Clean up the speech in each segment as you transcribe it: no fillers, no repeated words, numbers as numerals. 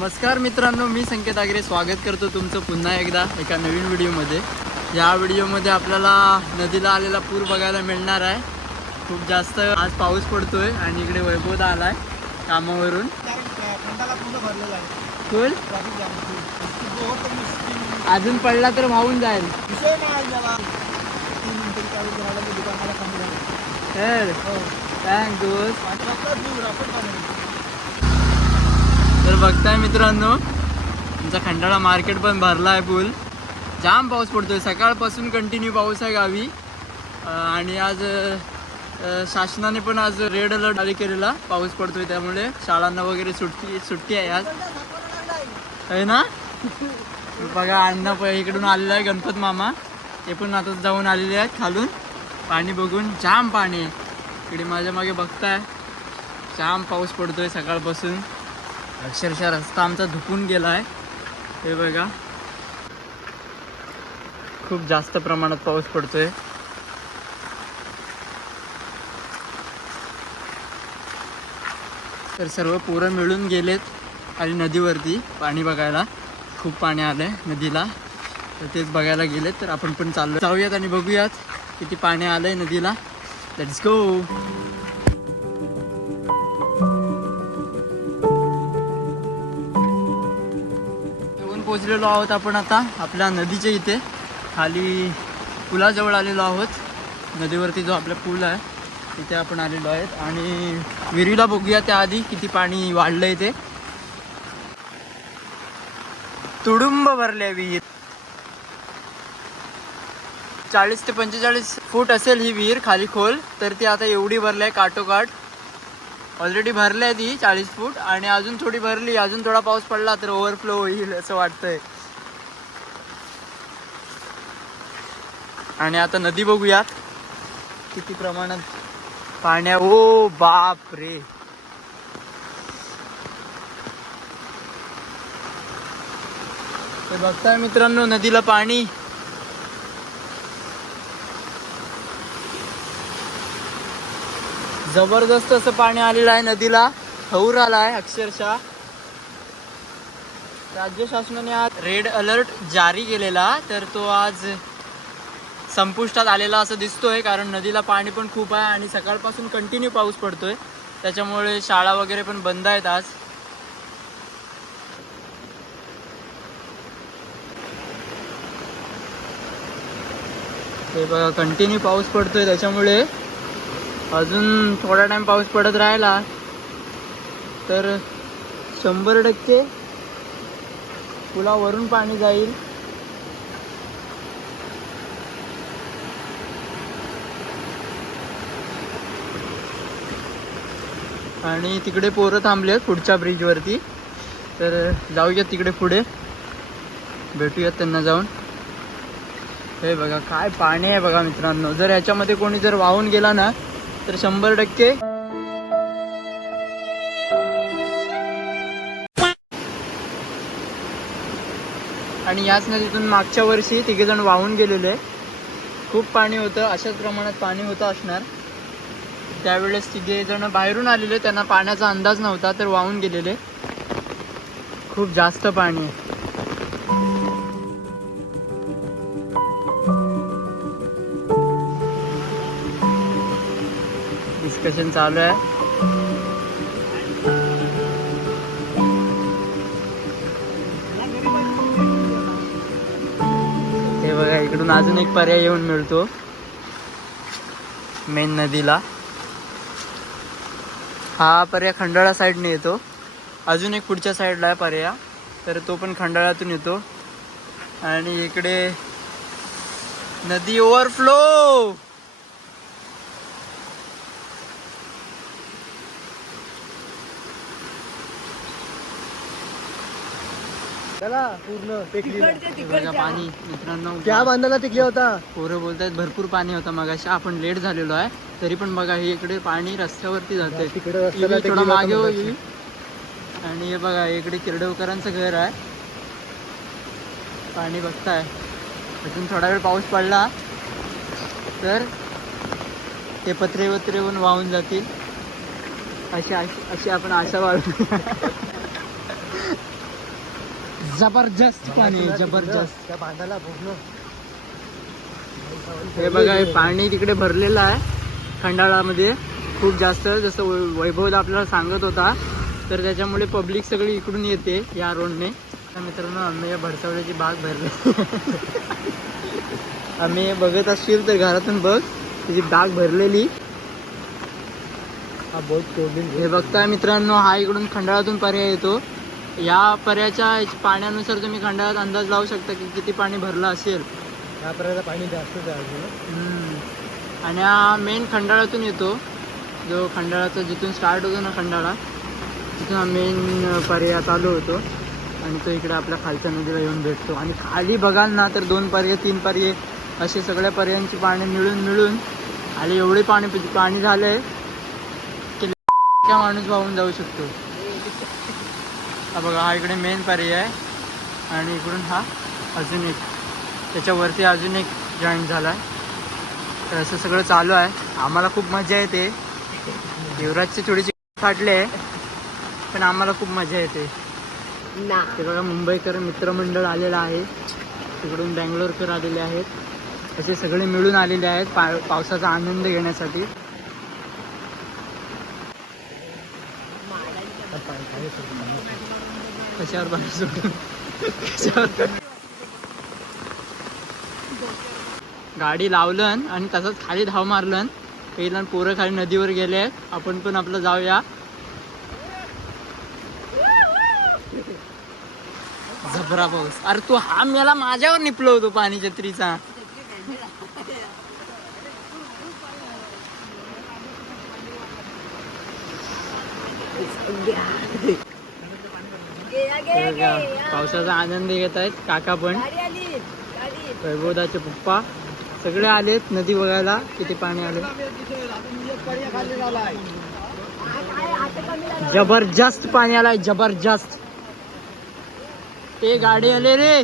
नमस्कार मित्रांनो, मी संकेत आगरे स्वागत करतो तुमचं पुन्हा एकदा एका नवीन व्हिडिओमध्ये. या व्हिडिओमध्ये आपल्याला नदीला आलेला पूर बघायला मिळणार आहे. खूप जास्त आज पाऊस पडतोय आणि इकडे वैभव आलाय कामावरून. फुल अजून पडला तर वाहून जाईल. तर बघताय मित्रांनो, तुमचा खंडाळा मार्केट पण भरला आहे. फुल जाम पाऊस पडतोय, सकाळपासून कंटिन्यू पाऊस आहे गावी. आणि आज शासनाने पण आज रेड अलर्ट जारी केलेला. पाऊस पडतोय त्यामुळे शाळांना वगैरे सुट्टी आहे आज, आहे ना. बघा अण्णा इकडून आलेला आहे, गणपत मामा ते पण आता जाऊन आलेले आहेत खालून. पाणी बघून जाम पाणी आहे इकडे. माझ्या मागे बघताय जाम पाऊस पडतोय सकाळपासून. अक्षरशः रस्ता आमचा धुकून गेला आहे. हे बघा, खूप जास्त प्रमाणात पाऊस पडतोय. तर सर्व पोरं मिळून गेलेत आणि नदीवरती पाणी बघायला. खूप पाणी आलंय नदीला, तर तेच बघायला गेलेत. तर आपण पण जाऊयात आणि बघूयात किती पाणी आलंय नदीला. Let's go. पोहोचलेलो आहोत आपण आता आपल्या नदीच्या इथे. खाली पुलाजवळ आलेलो आहोत. नदीवरती जो आपला पूल आहे तिथे आपण आलेलो आहेत. आणि विहिरीला बघूया त्याआधी किती पाणी वाढलंय ते. तुडुंब भरले विहीर. 40 ते 45 फूट असेल ही विहीर खाली खोल. तर ती आता एवढी भरली आहे काठोकाठ. ऑलरेडी भरली आहे ती 40 फूट आणि अजून थोडी भरली. अजून थोडा पाऊस पडला तर ओव्हरफ्लो होईल असं वाटतंय. आणि आता नदी बघूयात किती प्रमाणात पाण्या. ओ बाप रे, ते बघताय मित्रांनो नदीला पाणी. जबरदस्त असं पाणी आलेलं आहे नदीला. हौर आला आहे अक्षरशः. राज्य शासनाने आज रेड अलर्ट जारी केलेला, तर तो आज संपुष्टात आलेला असं दिसतोय. कारण नदीला पाणी पण खूप आहे आणि सकाळपासून कंटिन्यू पाऊस पडतोय. त्याच्यामुळे शाळा वगैरे पण बंद आहेत आज. ते बघा कंटिन्यू पाऊस पडतोय, त्याच्यामुळे अजून थोडा टाइम पाऊस पडत राहिला तर 100% पुलावरून पाणी जाईल. आणि तिकडे पोरं थांबले आहेत पुढच्या ब्रिजवरती. तर जाऊयात तिकडे पुढे, भेटूयात त्यांना जाऊन. हे बघा काय पाणी आहे बघा मित्रांनो. जर याच्यामध्ये कोणी जर वाहून गेला ना तर 100%. आणि याच नदीतून मागच्या वर्षी 3 जण वाहून गेलेले. खूप पाणी होतं, अशाच प्रमाणात पाणी होतं असणार. त्यावेळेस 3 जण बाहेरून आलेले, त्यांना पाण्याचा अंदाज नव्हता तर वाहून गेलेले. खूप जास्त पाणी आहे. डिस्कशन चालू आहे. हे बघा इकडून अजून एक पर्याय येऊन मिळतो मेन नदीला. हा पर्याय खंडाळा साईडने येतो. अजून एक पुढच्या साईडला आहे पर्याय, तर तो पण खंडाळ्यातून येतो. आणि इकडे नदी ओव्हरफ्लो. पूर्ण टेकली पाणी मित्रांनो. त्या बांधाला टेकली होता. पोरं बोलतायत भरपूर पाणी होतं मगाशी. आपण लेट झालेलो आहे तरी पण बघा हे इकडे पाणी रस्त्यावरती जाते. थोडा मागे होईल. आणि हे बघा इकडे किर्डवकरांचं घर आहे. पाणी बघताय. अजून थोडा वेळ पाऊस पडला तर ते पत्रे वत्रेहून वाहून जातील. अशी आपण आशा बाळगू. जबरदस्त पाणी आहे, जबरदस्त. त्या बांधाला पूर्ण हे बघा, हे पाणी तिकडे भरलेलं आहे खंडाळामध्ये खूप जास्त, जसं वैभव आपल्याला सांगत होता. तर त्याच्यामुळे पब्लिक सगळी इकडून येते या रोडने. तर मित्रांनो, आम्ही या भरसावळ्याची बाग भरली. आम्ही बघत असतील तर घरातून बघ, त्याची बाग भरलेली. हा बोट तोडून हे बघताय मित्रांनो, हा इकडून खंडाळातून पर्याय येतो. या पर्यायाच्या पाण्यानुसार तुम्ही खंडाळ्यात अंदाज लावू शकता की किती पाणी भरलं असेल. या पर्यंत पाणी जास्तच आहे अजून. आणि हा मेन खंडाळातून येतो, जो खंडाळाचा जिथून स्टार्ट होतो ना खंडाळा, तिथून हा मेन पर्याय चालू होतो आणि तो इकडे आपल्या खालच्या नदीला येऊन भेटतो. आणि खाली बघाल ना तर 2 पर्याय 3 पर्याय असे सगळ्या पर्यायांची पाणी मिळून खाली एवढे पाणी झालंय की माणूस वाहून जाऊ शकतो. हा बघा, हा इकडे मेन पर्याय आहे आणि इकडून हा अजून एक, त्याच्यावरती अजून एक जॉईंट झाला आहे. तर असं सगळं चालू आहे. आम्हाला खूप मजा येते. युवराजची थोडीशी फाटले पण आम्हाला खूप मजा येते. ते बघा, मुंबईकर मित्रमंडळ आलेलं आहे, तिकडून बँगलोरकर आलेले आहेत, असे सगळे मिळून आलेले आहेत पावसाचा आनंद घेण्यासाठी. कशावर पाणी सोडून कशावर गाडी लावलं आणि तसंच खाली धाव मारलं. पहिला पोरं खाली नदीवर गेले आहेत, आपण पण आपलं जाऊया. झबरा पाऊस. अरे तू हा मेला माझ्यावर निपलो होतो पाणी छत्रीचा. पावसाचा आनंद घेत आहेत काका पण, वैभवदाचे पप्पा सगळे आलेत नदी बघायला किती पाणी आले. जबरदस्त पाणी आलाय, जबरदस्त. ते गाडी आले रे.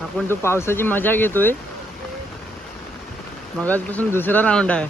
आपण तो पावसाची मजा घेतोय. मगाचपासून दुसरा राऊंड आहे.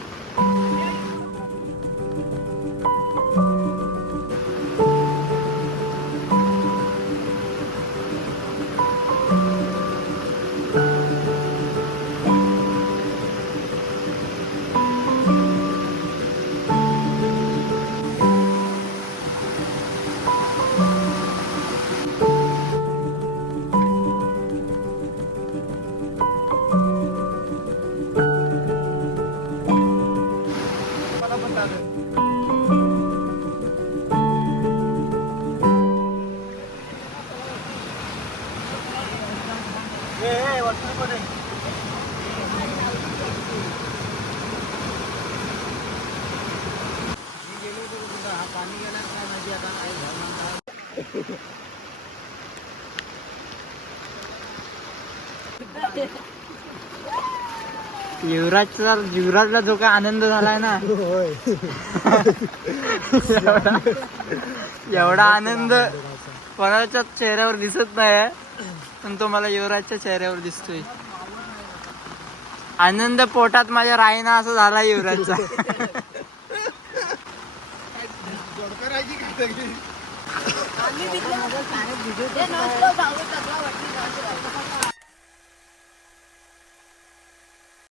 युवराजला जो काय आनंद झालाय ना, एवढा आनंद कोणाच्या चेहऱ्यावर दिसत नाही, पण तो मला युवराजच्या चेहऱ्यावर दिसतोय. आनंद पोटात माझ्या राहीना असं झाला युवराजचा.